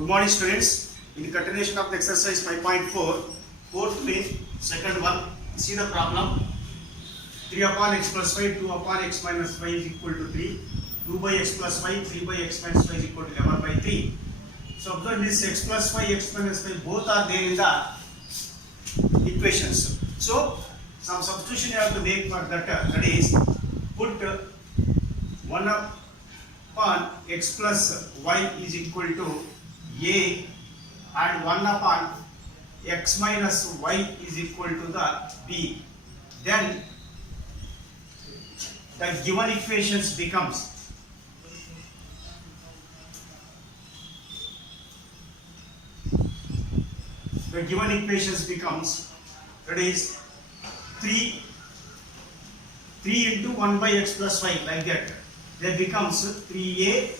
Good morning, students. In continuation of the exercise 5.4, fourth main, second one, see the problem. 3 upon x plus 5, 2 upon x minus 5 is equal to 3. 2 by x plus 5, 3 by x minus 5 is equal to 11 by 3. So, observe this x plus 5, x minus 5, both are there in the equations. So, some substitution you have to make for that. That is, put 1 upon x plus y is equal to a and 1 upon x minus y is equal to the b. Then the given equations becomes that is 3 into 1 by x plus 5, like that. That becomes 3a.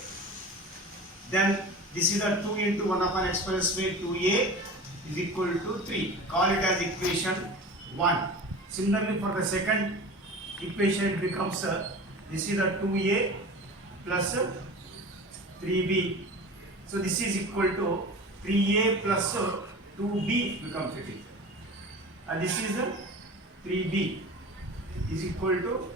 Then this is the 2 into 1 upon x plus 5, 2a is equal to 3. Call it as equation 1. Similarly, for the second equation, it becomes this is the 2a plus 3b. So this is equal to 3a plus 2b becomes it. And this is 3b is equal to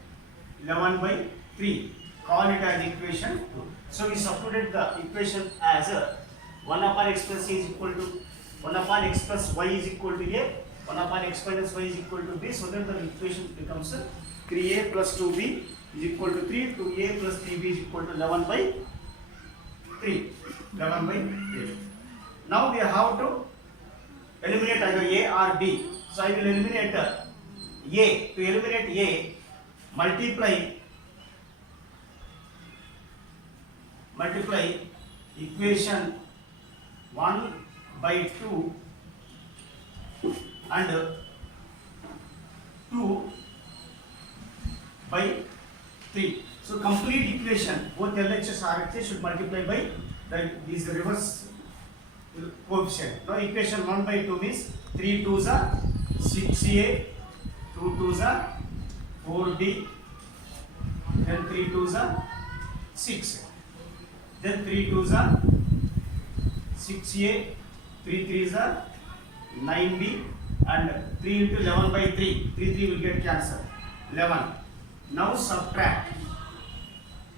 11 by 3. Call it as equation 2. So we substituted the equation as 1 upon x plus a is equal to 1 upon x plus y is equal to a, 1 upon x minus y is equal to b, so that the equation becomes 3a plus 2b is equal to 3, 2a plus 3b is equal to 11 by 3. 11 by 3. Now we have to eliminate either a or b. So I will eliminate a. To eliminate a, multiply equation 1 by 2 and 2 by 3. So complete equation, both LHS and RHS should multiply by the reverse coefficient. Now equation 1 by 2 means 3 2s are 6a, 2 2s are 4b, then 3 2s are 6. Then 3 2s are 6a, 3 3s are 9b, and 3 into 11 by 3. 3 will get cancelled. 11. Now subtract.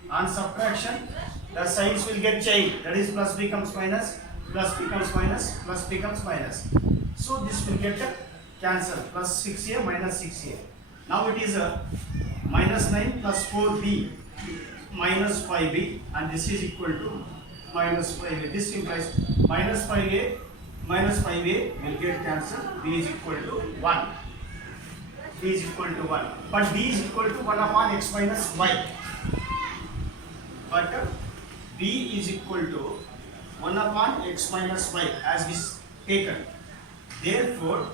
On subtraction, the signs will get changed. That is, plus becomes minus, plus becomes minus, plus becomes minus. So this will get cancelled. Plus 6a minus 6a. Now it is minus 9 plus 4b minus 5b, and this is equal to minus 5a. This implies minus 5a will get cancelled. b is equal to 1. b is equal to 1. But b is equal to 1 upon x minus y. But b is equal to 1 upon x minus y as is taken. Therefore,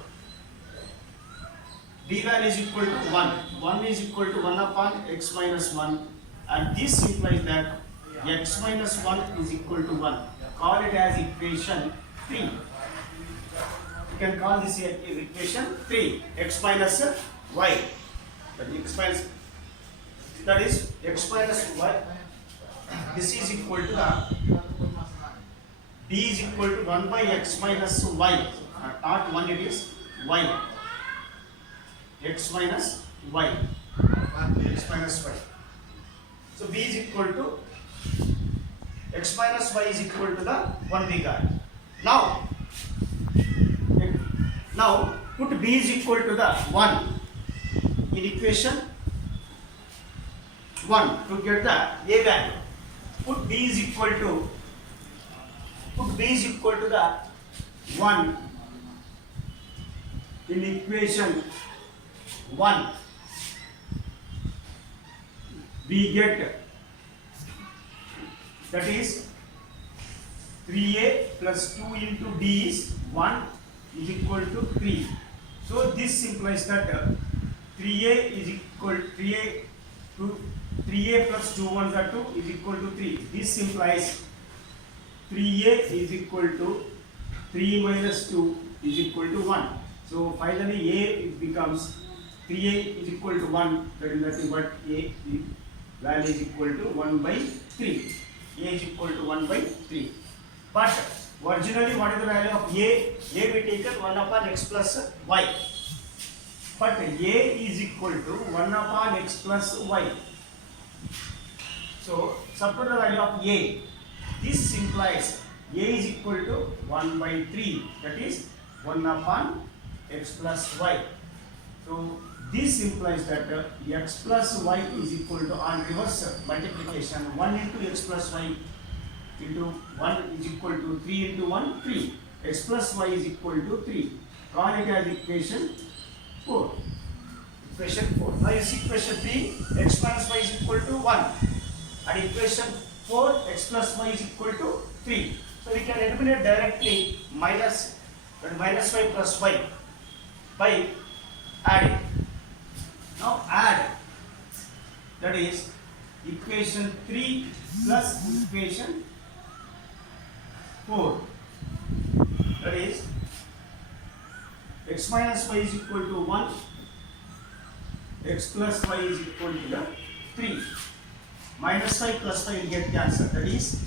b value is equal to 1. 1 is equal to 1 upon x minus 1. And this implies that x minus 1 is equal to 1. Call it as equation 3. You can call this equation 3. X minus y. That is x minus y. This is equal to b is equal to 1 by x minus y. Not 1, it is y. X minus y. X minus y. So b is equal to x minus y is equal to the 1 we got. Now put b is equal to the 1 in equation 1 to get the a value. Put b is equal to the 1 in equation 1. We get, that is 3a plus 2 into b is 1 is equal to 3. So this implies that 3a is equal 3a plus 2 ones are 2 is equal to 3. This implies 3a is equal to 3 minus 2 is equal to 1. So finally a it becomes 3a is equal to 1, that is nothing but a value is equal to 1 by 3. A is equal to 1 by 3. But Originally, what is the value of a? A we taken 1 upon x plus y. But a is equal to 1 upon x plus y. So, substitute the value of a. This implies a is equal to 1 by 3. That is 1 upon x plus y. So, this implies that x plus y is equal to, on reverse multiplication, 1 into x plus y into 1 is equal to 3 into 1, 3. X plus y is equal to 3. Draw it as equation 4. Equation 4. Now you see equation 3, x minus y is equal to 1. And equation 4, x plus y is equal to 3. So we can eliminate directly minus y plus y by adding. Now add, that is equation 3 plus equation 4, that is x minus y is equal to 1, x plus y is equal to the 3. Minus 5 plus 5 will get cancelled, that is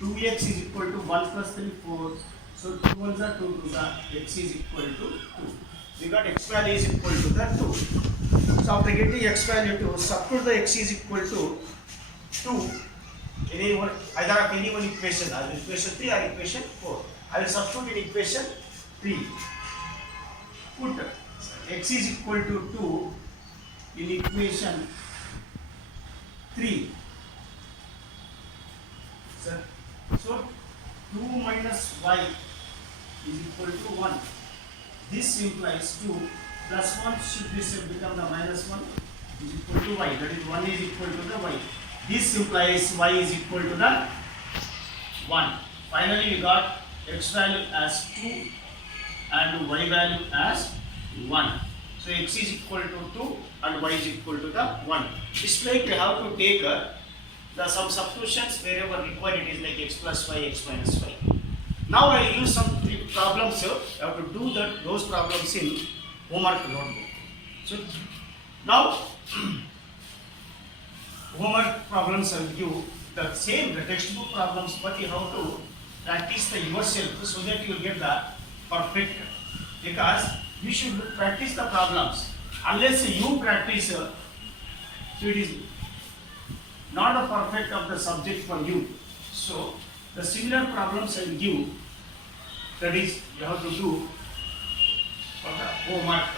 2x is equal to 1 plus 3, 4. So 2 1s are 2 2s are, x is equal to 2. We got x value is equal to the 2. So after getting x value 2, substitute the x is equal to 2 in either of any one equation, either equation 3 or equation 4. I will substitute in equation 3. Put x is equal to 2 in equation 3. So 2 minus y is equal to 1. This implies 2 plus 1 should be become the minus 1 is equal to y. That is 1 is equal to the y. This implies y is equal to the 1. Finally, we got x value as 2 and y value as 1. So x is equal to 2 and y is equal to the 1. This way we have to take some substitutions wherever required. It is like x plus y, x minus y. Now I will use some problems. You have to do those problems in homework notebook. So now homework problems I will give the textbook problems, but you have to practice the yourself so that you will get the perfect. Because you should practice the problems. Unless you practice, so it is not a perfect of the subject for you. So the similar problems I will give, that is you have to do for the homework.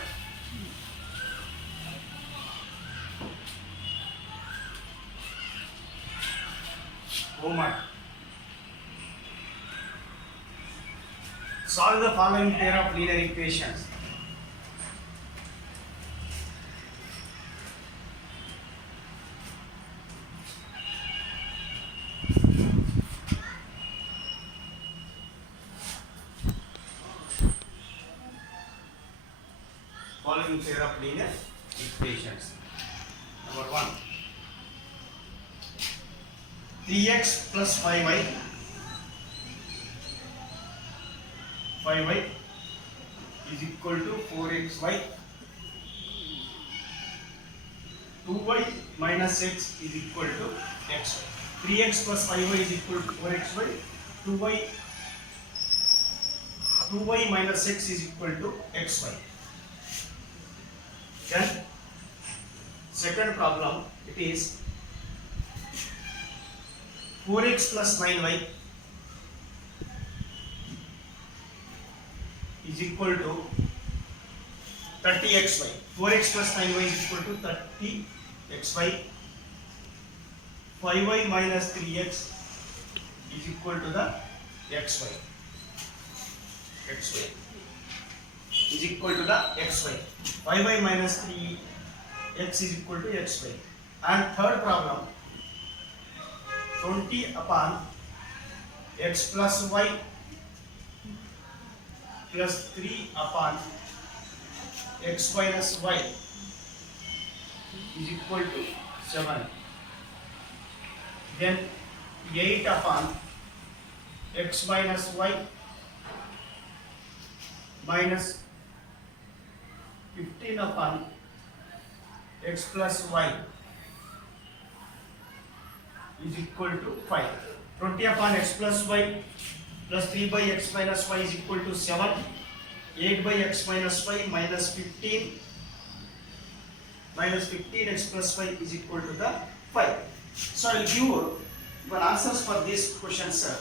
Homework. Solve the following pair of linear equations. Following pair of linear equations. Number 1. 3x plus 5y. 5y is equal to 4xy. 2y minus x is equal to xy. 3x plus 5y is equal to 4xy. 2y minus x is equal to xy. Then second problem, it is 4x plus 9y is equal to 30xy. 4x plus 9y is equal to 30xy. 5y minus 3x is equal to the xy. xy is equal to the xy. 5y minus 3x is equal to xy. And third problem, 20 upon x plus y plus 3 upon x minus y is equal to 7. Then 8 upon x minus y minus 15 upon x plus y is equal to 5. 20 upon x plus y plus 3 by x minus y is equal to 7. 8 by x minus y minus 15. Minus 15x plus y is equal to the 5. So I will give you answers for these questions, sir.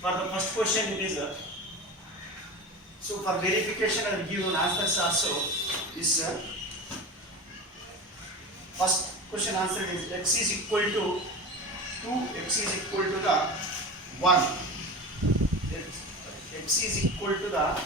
For the first question it is so for verification I will give you answers also is first question answer is x is equal to 2, x is equal to the 1, x is equal to the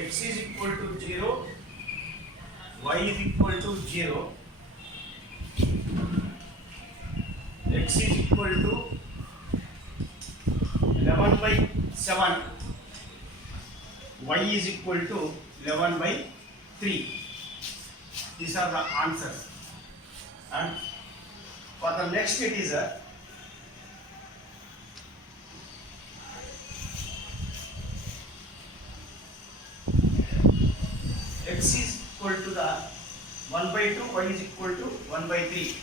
x is equal to 0, y is equal to 0, x is equal to 11 by 7, y is equal to 11 by 3. These are the answers. And for the next it is x is equal to the 1 by 2, y is equal to 1 by 3.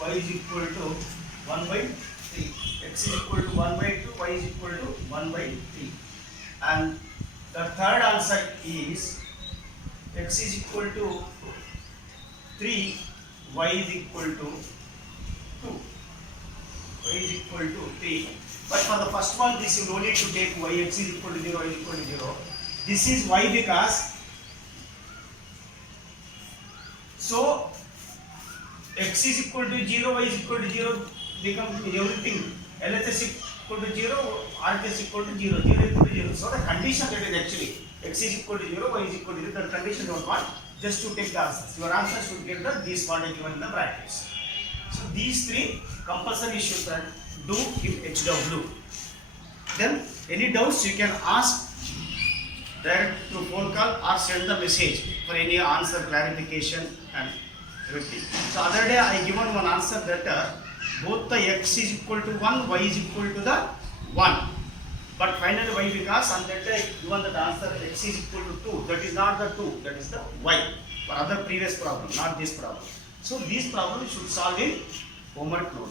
Y is equal to 1 by 3. X is equal to 1 by 2, y is equal to 1 by 3. And the third answer is x is equal to 3, y is equal to 2. Y is equal to 3. But for the first one, this you no need to take y, x is equal to 0, y is equal to 0. This is y because so x is equal to 0, y is equal to 0 becomes everything. LHS equal to 0, RHS equal to 0, 0 equal to 0. So the condition that is actually x is equal to 0, y is equal to 0. The condition don't want just to take the answers. Your answer should get the this what I given in the brackets. So these three compulsory you should do in HW. Then any doubts you can ask direct through phone call or send the message for any answer clarification and everything. So other day I given one answer that both the x is equal to 1, y is equal to the 1. But finally y because on that day given that answer x is equal to 2. That is not the 2, that is the y. For other previous problem, not this problem. So these problems should solve in homework note.